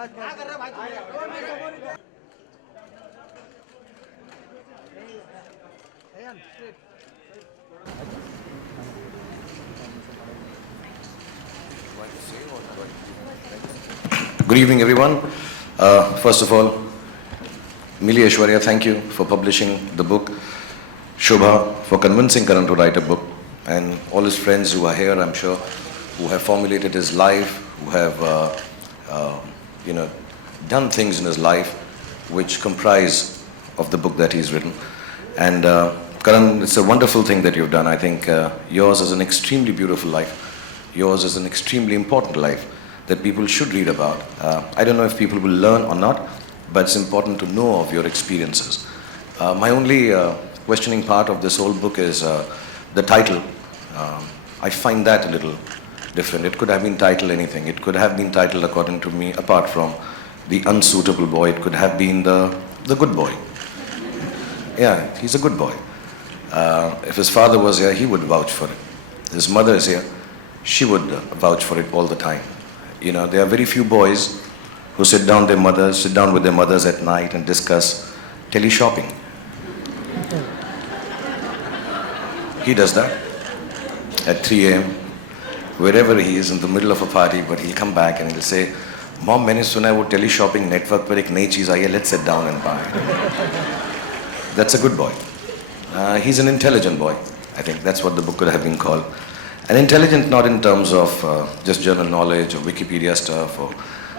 Good evening, everyone. First of all, Mili Aishwarya, thank you for publishing the book. Shobha for convincing Karan to write a book, and all his friends who are here, I'm sure, who have formulated his life, who have, done things in his life which comprise of the book that he's written. And Karan, it's a wonderful thing that you've done. I think yours is an extremely beautiful life. Yours is an extremely important life that people should read about. I don't know if people will learn or not, but it's important to know of your experiences. My only questioning part of this whole book is the title. I find that a little different. It could have been titled anything. It could have been titled, according to me, apart from the unsuitable boy, it could have been the good boy. Yeah, he's a good boy. If his father was here, he would vouch for it. His mother is here, she would vouch for it all the time. You know, there are very few boys who sit down with their mothers at night and discuss tele-shopping. He does that at 3 a.m. wherever he is in the middle of a party, but he'll come back and he'll say, "Mom, मैंने सुना है वो tele-shopping network पर एक नई चीज़ आई है, let's sit down and buy it." That's a good boy. He's an intelligent boy. I think that's what the book could have been called. And intelligent not in terms of just general knowledge or Wikipedia stuff or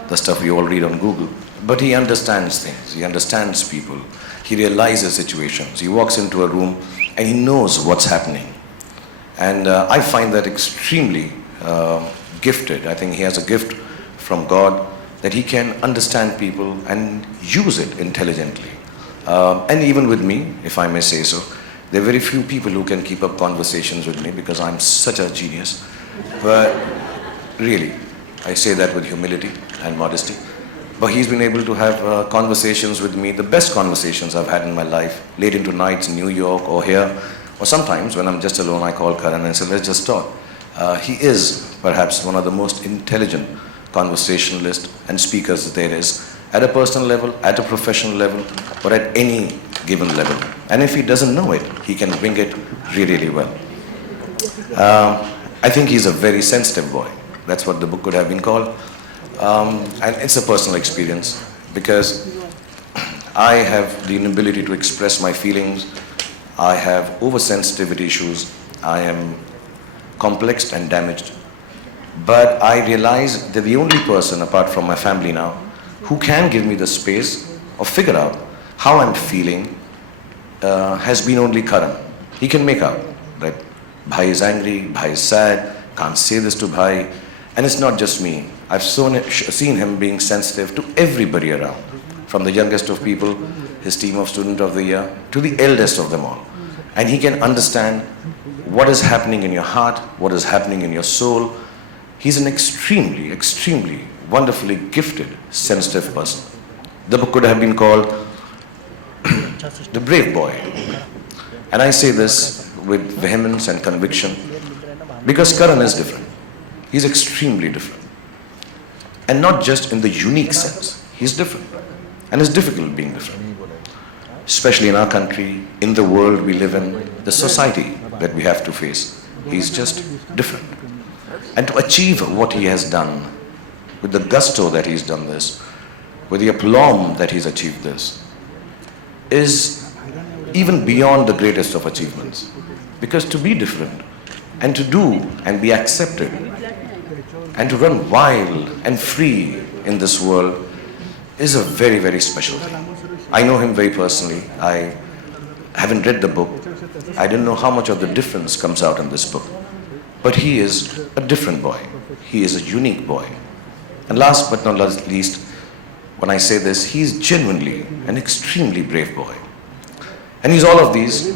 the stuff we all read on Google, but he understands things, he understands people, he realizes situations, he walks into a room and he knows what's happening. And I find that extremely gifted. I think he has a gift from God that he can understand people and use it intelligently. And even with me, if I may say so, there are very few people who can keep up conversations with me because I'm such a genius. But really, I say that with humility and modesty. But he's been able to have conversations with me, the best conversations I've had in my life, late into nights in New York or here, or sometimes when I'm just alone, I call Karan and say, let's just talk. He is perhaps one of the most intelligent conversationalists and speakers that there is, at a personal level, at a professional level, or at any given level. And if he doesn't know it, he can bring it really, really well. I think he's a very sensitive boy. That's what the book could have been called. And it's a personal experience because I have the inability to express my feelings. I have oversensitivity issues. I am complexed and damaged. But I realize that the only person, apart from my family now, who can give me the space or figure out how I'm feeling has been only Karan. He can make out that Bhai is angry, Bhai is sad, can't say this to Bhai. And it's not just me. I've seen him being sensitive to everybody around, from the youngest of people, his team of Student of the Year, to the eldest of them all. And he can understand what is happening in your heart, what is happening in your soul. He's an extremely, extremely wonderfully gifted, sensitive person. The book could have been called The Brave Boy. And I say this with vehemence and conviction because Karan is different. He's extremely different. And not just in the unique sense. He's different. And it's difficult being different. Especially in our country, in the world we live in, the society that we have to face. He's just different. And to achieve what he has done, with the gusto that he's done this, with the aplomb that he's achieved this, is even beyond the greatest of achievements. Because to be different, and to do and be accepted, and to run wild and free in this world is a very, very special thing. I know him very personally. I haven't read the book. I didn't know how much of the difference comes out in this book. But he is a different boy. He is a unique boy. And last but not least, when I say this, he is genuinely an extremely brave boy. And he's all of these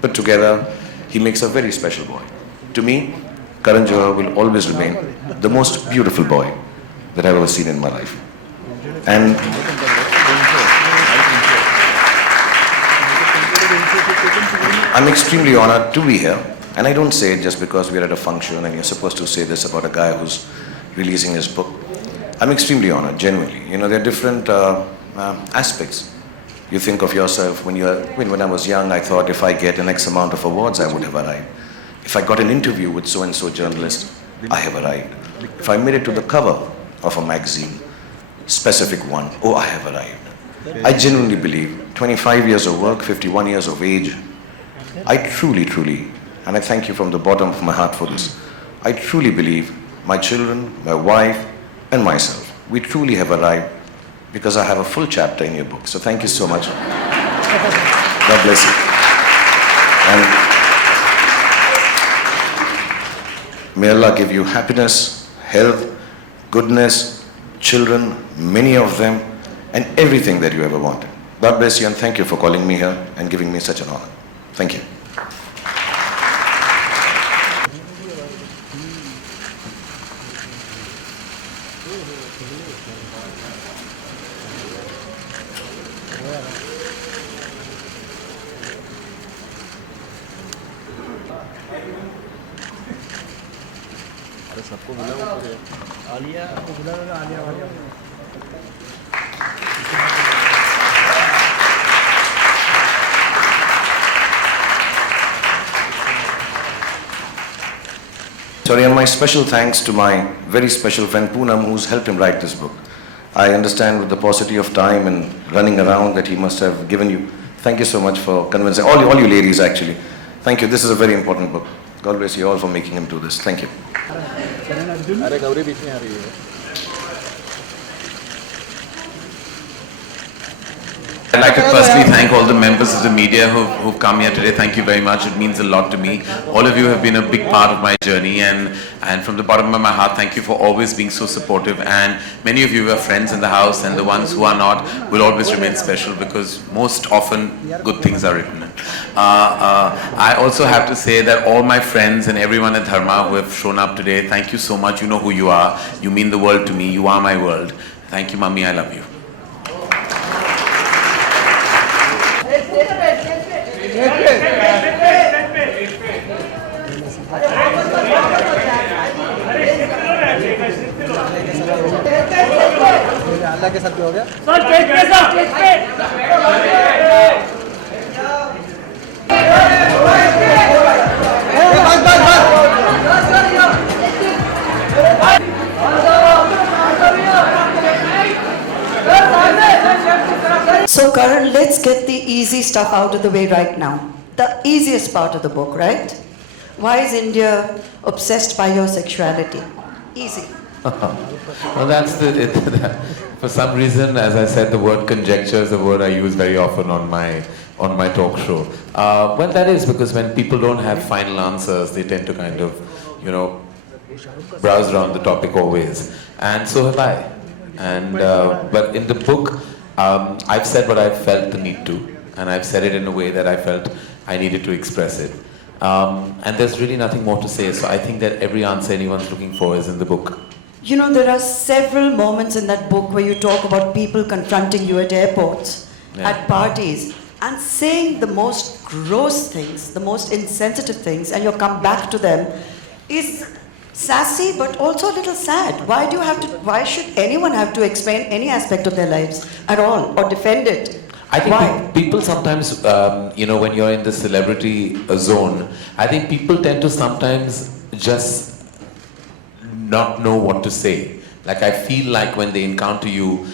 put together. He makes a very special boy. To me, Karan Johar will always remain the most beautiful boy that I've ever seen in my life. And I'm extremely honored to be here. And I don't say it just because we're at a function and you're supposed to say this about a guy who's releasing his book. I'm extremely honored, genuinely. You know, there are different aspects. You think of yourself when I was young, I thought if I get an X amount of awards, I would have arrived. If I got an interview with so-and-so journalist, I have arrived. If I made it to the cover of a magazine, specific one, oh, I have arrived. I genuinely believe 25 years of work, 51 years of age, I truly, and I thank you from the bottom of my heart for this, I truly believe my children, my wife, and myself, we truly have arrived because I have a full chapter in your book. So thank you so much. God bless you. And may Allah give you happiness, health, goodness, children, many of them, and everything that you ever wanted. God bless you, and thank you for calling me here and giving me such an honor. Thank you. सबको बुला आलिया आपको बुला Alia Walia Sorry, and my special thanks to my very special friend Poonam, who's helped him write this book. I understand with the paucity of time and running around that he must have given you. Thank you so much for convincing all you ladies actually. Thank you. This is a very important book. God bless you all for making him do this. Thank you. अरे गौरी बीच में आ रही है I'd like to personally thank all the members of the media who've come here today. Thank you very much. It means a lot to me. All of you have been a big part of my journey, and from the bottom of my heart, thank you for always being so supportive. And many of you are friends in the house, and the ones who are not will always remain special because most often good things are written. I also have to say that all my friends and everyone at Dharma who have shown up today, thank you so much. You know who you are. You mean the world to me. You are my world. Thank you, Mummy. I love you. अल्लाह के साथ हो गया So Karan, let's get the easy stuff out of the way right now. The easiest part of the book, right? Why is India obsessed by your sexuality? Easy. Well, that's for some reason, as I said, the word conjecture is a word I use very often on my talk show. Well, that is because when people don't have final answers, they tend to kind of, browse around the topic always. And so have I. And but in the book, I've said what I felt the need to, and I've said it in a way that I felt I needed to express it. And there's really nothing more to say. So I think that every answer anyone's looking for is in the book. You know, there are several moments in that book where you talk about people confronting you at airports, at parties, and saying the most gross things, the most insensitive things, and you come back to them is sassy but also a little sad. Why should anyone have to explain any aspect of their lives at all or defend it? I think people sometimes, when you're in the celebrity zone, I think people tend to sometimes just not know what to say. Like I feel like when they encounter you,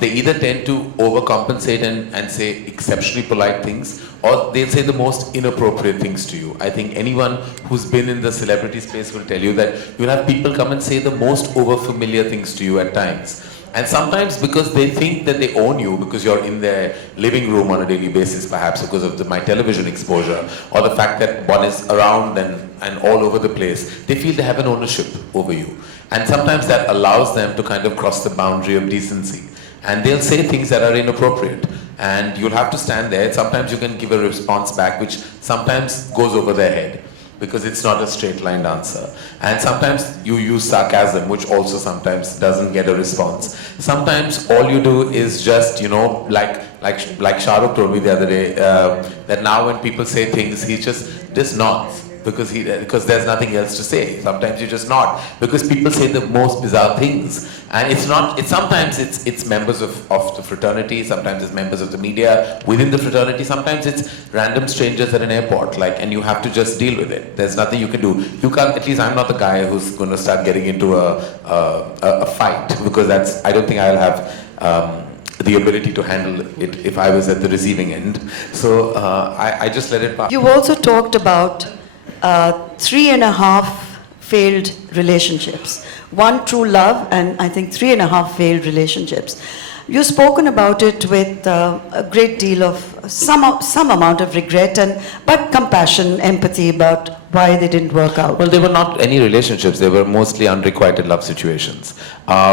they either tend to overcompensate and say exceptionally polite things, or they'll say the most inappropriate things to you. I think anyone who's been in the celebrity space will tell you that you'll have people come and say the most overfamiliar things to you at times. And sometimes because they think that they own you, because you're in their living room on a daily basis, perhaps because of my television exposure, or the fact that one is around and all over the place, they feel they have an ownership over you. And sometimes that allows them to kind of cross the boundary of decency. And they'll say things that are inappropriate. And you'll have to stand there. Sometimes you can give a response back, which sometimes goes over their head, because it's not a straight-line answer. And sometimes you use sarcasm, which also sometimes doesn't get a response. Sometimes all you do is just, like Shahrukh told me the other day, that now when people say things, he just nods. because there's nothing else to say. Sometimes you just nod because people say the most bizarre things, and sometimes it's members of the fraternity, sometimes it's members of the media within the fraternity, sometimes it's random strangers at an airport, and you have to just deal with it. There's nothing you can do. You can't. At least I'm not the guy who's going to start getting into a fight, because I don't think I'll have the ability to handle it if I was at the receiving end. So I just let it pass. You also talked about 3.5 failed relationships. 1 true love, and I think 3.5 failed relationships. You've spoken about it with a great deal of some amount of regret, but compassion, empathy about why they didn't work out. Well, they were not any relationships. They were mostly unrequited love situations,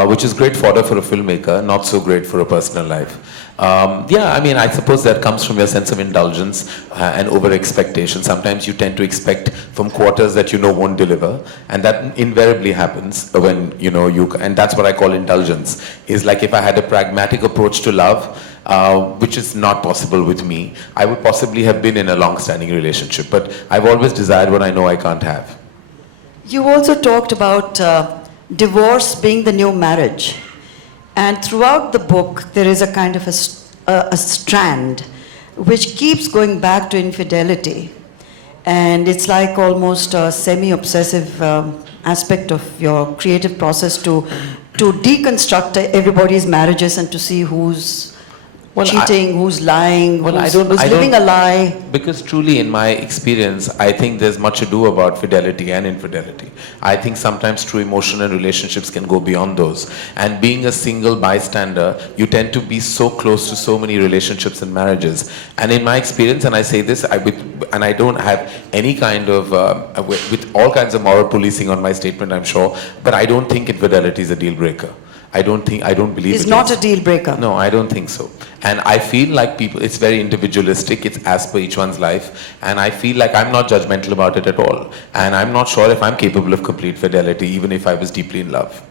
which is great fodder for a filmmaker, not so great for a personal life. I suppose that comes from your sense of indulgence and over-expectation. Sometimes you tend to expect from quarters that won't deliver, and that invariably happens when and that's what I call indulgence. Is like if I had a pragmatic approach to love, which is not possible with me, I would possibly have been in a long-standing relationship, but I've always desired what I know I can't have. You also talked about divorce being the new marriage. And throughout the book, there is a kind of a strand which keeps going back to infidelity. And it's like almost a semi-obsessive aspect of your creative process to deconstruct everybody's marriages and to see who's cheating, who's lying, who's living a lie. Because truly, in my experience, I think there's much ado about fidelity and infidelity. I think sometimes true emotion and relationships can go beyond those. And being a single bystander, you tend to be so close to so many relationships and marriages. And in my experience, and I say this, and I don't have any kind of, with all kinds of moral policing on my statement, I'm sure, but I don't think infidelity is a deal breaker. I don't believe it's not a deal breaker. No, I don't think so. And I feel like it's very individualistic. It's as per each one's life. And I feel like I'm not judgmental about it at all. And I'm not sure if I'm capable of complete fidelity, even if I was deeply in love.